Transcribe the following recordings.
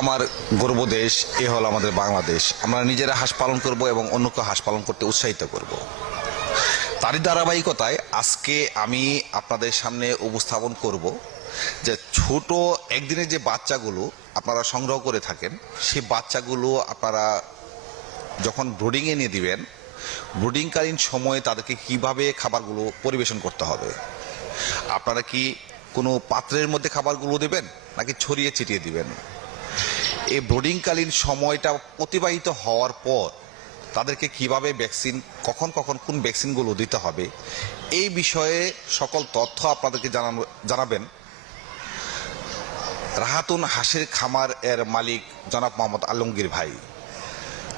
খামার গর্ব দেশ, এ হলো আমাদের বাংলাদেশ। আমরা নিজেরা হাঁস পালন করব এবং অন্যকে হাঁস পালন করতে উৎসাহিত করব। তারই ধারাবাহিকতায় আজকে আমি আপনাদের সামনে উপস্থাপন করব যে ছোট একদিনের যে বাচ্চাগুলো আপনারা সংগ্রহ করে থাকেন, সেই বাচ্চাগুলো আপনারা যখন ব্রুডিংয়ে নিয়ে দিবেন, ব্রুডিংকালীন সময়ে তাদেরকে কিভাবে খাবারগুলো পরিবেশন করতে হবে। আপনারা কি কোনো পাত্রের মধ্যে খাবারগুলো দেবেন নাকি ছড়িয়ে ছিটিয়ে দিবেন? এই ব্রুডিংকালীন সময়টা অতিবাহিত হওয়ার পর তাদেরকে কিভাবে ভ্যাকসিন, কখন কখন কোন ভ্যাকসিনগুলো দিতে হবে, এই বিষয়ে সকল তথ্য আপনাদেরকে জানাবেন রাহাতুন হাঁসের খামার এর মালিক জনাব মোহাম্মদ আলমগীর ভাই।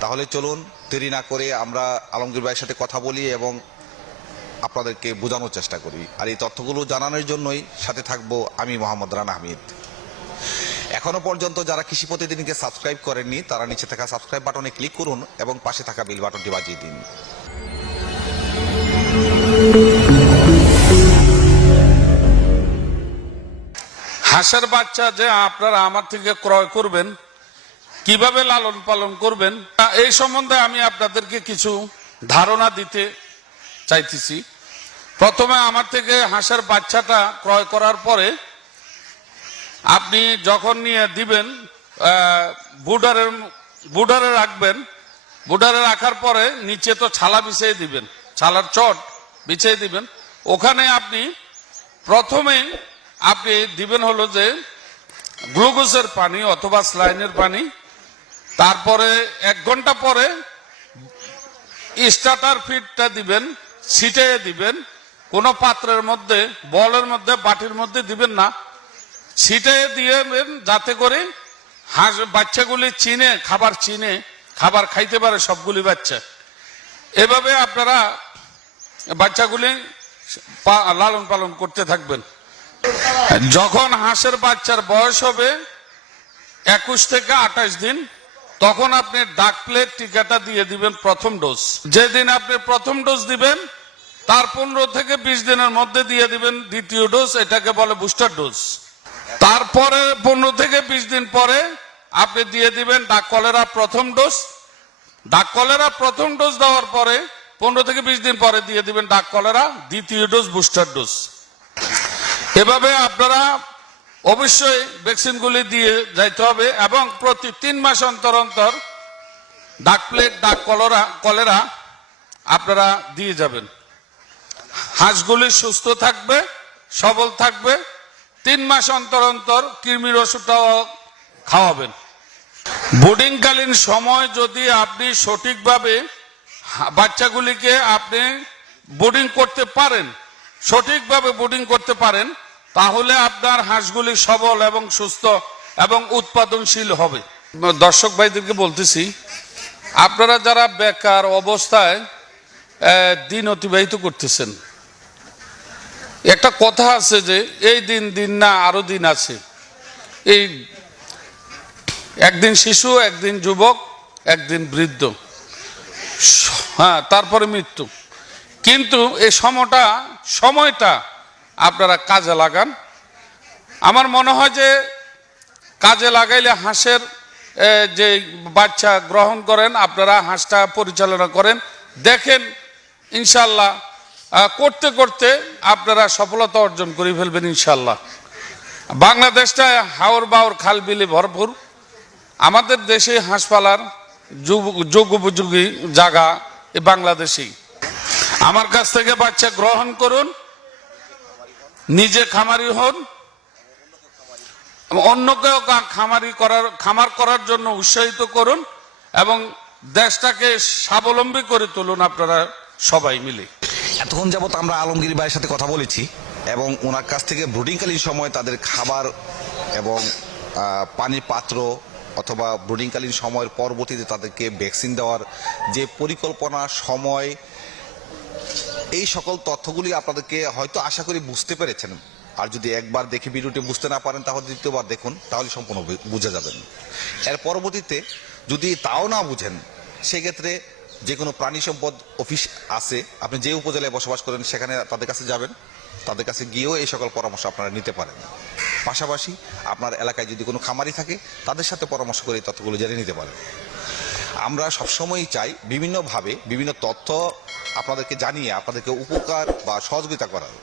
তাহলে চলুন দেরি না করে আমরা আলমগীর ভাইয়ের সাথে কথা বলি এবং আপনাদেরকে বোঝানোর চেষ্টা করি। আর এই তথ্যগুলো জানানোর জন্যই সাথে থাকবো আমি মোহাম্মদ রানা হামিদ। এখনো পর্যন্ত যারা কৃষি প্রতিদিনকে সাবস্ক্রাইব করেননি তারা নিচে থাকা সাবস্ক্রাইব বাটনে ক্লিক করুন এবং পাশে থাকা বেল বাটনটি বাজিয়ে দিন। হাঁসের বাচ্চা যে আপনারা আমার থেকে ক্রয় করবেন, কিভাবে লালন পালন করবেন, এই সম্বন্ধে আমি আপনাদেরকে কিছু ধারণা দিতে চাইতেছি। প্রথমে আমার থেকে হাঁসের বাচ্চাটা ক্রয় করার পরে আপনি যখন নিয়ে দিবেন বুডারে রাখবেন। বুডারে রাখার পরে নিচে তো ছালা বিছিয়ে দিবেন, ছালার চট বিছিয়ে দিবেন। ওখানে আপনি প্রথমে আপনি দিবেন হলো যে গ্লুকোজের পানি অথবা স্লাইনের পানি। তারপরে 1 ঘন্টা পরে স্টার্টার ফিডটা দিবেন, ছিটিয়ে দিবেন। কোনো পাত্রের মধ্যে, বলের মধ্যে, বাটির মধ্যে দিবেন না, ছিটিয়ে দিবেন যাতে করে হাঁস বাচ্চাগুলি খাবার খাইতে পারে সবগুলি বাচ্চা। এভাবে আপনারা বাচ্চাগুলি লালন পালন করতে থাকবেন। যখন হাঁসের বাচ্চার বয়স হবে 21 থেকে 28 দিন, তখন আপনি ডাক প্লেট টিকাটা দিয়ে দিবেন প্রথম ডোজ। যেদিন আপনি প্রথম ডোজ দিবেন তার 15 থেকে 20 দিনের মধ্যে দিয়ে দিবেন দ্বিতীয় ডোজ, এটাকে বলে বুস্টার ডোজ। তারপরে 15 থেকে 20 দিন পরে আপনি দিয়ে দিবেন ডাক কলেরা প্রথম ডোজ। ডাক কলেরা প্রথম ডোজ দেওয়ার পরে 15 থেকে 20 দিন পরে দিয়ে দিবেন ডাক কলেরা দ্বিতীয় ডোজ, বুস্টার ডোজ। এভাবে আপনারা অবশ্যই ভ্যাকসিনগুলি দিয়ে যাইতে হবে এবং প্রতি 3 মাস অন্তর অন্তর ডাক প্লেট, ডাক কলেরা আপনারা দিয়ে যাবেন। হাঁসগুলি সুস্থ থাকবে, সবল থাকবে। 3 মাস অন্তর অন্তর কৃমির ওষুধটাও খাওয়াবেন। ব্রুডিংকালীন সময় যদি আপনি সঠিকভাবে বাচ্চাগুলিকে আপনি ব্রুডিং করতে পারেন, সঠিকভাবে ব্রুডিং করতে পারেন, তাহলে আপনার হাঁসগুলি সবল এবং সুস্থ এবং উৎপাদনশীল হবে। দর্শক ভাইদেরকে বলতেছি, আপনারা যারা বেকার অবস্থায় দিন অতিবাহিত করতেছেন, একটা কথা আছে যে এই দিন না আরো দিন আছে। এই একদিন শিশু, একদিন যুবক, একদিন বৃদ্ধ, হ্যাঁ, তারপরে মৃত্যু। কিন্তু এই সময়টা আপনারা কাজে লাগান। আমার মনে হয় যে কাজে লাগাইলে হাঁসের যে বাচ্চা গ্রহণ করেন, আপনারা হাঁসটা পরিচালনা করেন, দেখেন ইনশাল্লাহ করতে করতে আপনারা সফলতা অর্জন করে ফেলবেন ইনশাল্লাহ। বাংলাদেশটা হাওর বাওর খাল বিলে ভরপুর। আমাদের দেশে হাঁস পালার যোগ উপযোগী জায়গা এই বাংলাদেশেই। আমার কাছ থেকে বাচ্চা গ্রহণ করুন, নিজে খামারি হন, অন্যকেও খামার করার জন্য উৎসাহিত করুন এবং দেশটাকে স্বাবলম্বী করে তুলুন আপনারা সবাই মিলে। এতক্ষণ যাবত আমরা আলমগীর ভাইয়ের সাথে কথা বলেছি এবং ওনার কাছ থেকে ব্রুডিংকালীন সময় তাদের খাবার এবং পানির পাত্র অথবা ব্রুডিংকালীন সময়ের পরবর্তীতে তাদেরকে ভ্যাকসিন দেওয়ার যে পরিকল্পনা, সময়, এই সকল তথ্যগুলি আপনাদেরকে হয়তো আশা করি বুঝতে পেরেছেন। আর যদি একবার দেখে ভিডিওটি বুঝতে না পারেন তাহলে দ্বিতীয়বার দেখুন, তাহলে সম্পূর্ণ বুঝে যাবেন। এর পরবর্তীতে যদি তাও না বুঝেন, সেক্ষেত্রে যে কোনো প্রাণী সম্পদ অফিস আছে, আপনি যে উপজেলায় বসবাস করেন সেখানে তাদের কাছে যাবেন, তাদের কাছে গিয়েও এই সকল পরামর্শ আপনারা নিতে পারেন। পাশাপাশি আপনার এলাকায় যদি কোনো খামারি থাকে তাদের সাথে পরামর্শ করে এই তথ্যগুলো জেনে নিতে পারেন। আমরা সবসময়ই চাই বিভিন্নভাবে বিভিন্ন তথ্য আপনাদেরকে জানিয়ে আপনাদেরকে উপকার বা সহযোগিতা করার।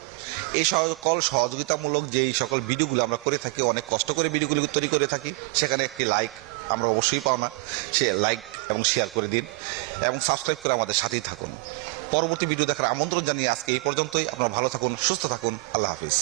এই সকল সহযোগিতামূলক যেই সকল ভিডিওগুলো আমরা করে থাকি, অনেক কষ্ট করে ভিডিওগুলো তৈরি করে থাকি, সেখানে একটি লাইক আমরা অবশ্যই পাও না, সে লাইক এবং শেয়ার করে দিন এবং সাবস্ক্রাইব করে আমাদের সাথেই থাকুন। পরবর্তী ভিডিও দেখার আমন্ত্রণ জানিয়ে আজকে এই পর্যন্তই। আপনারা ভালো থাকুন, সুস্থ থাকুন। আল্লাহ হাফিজ।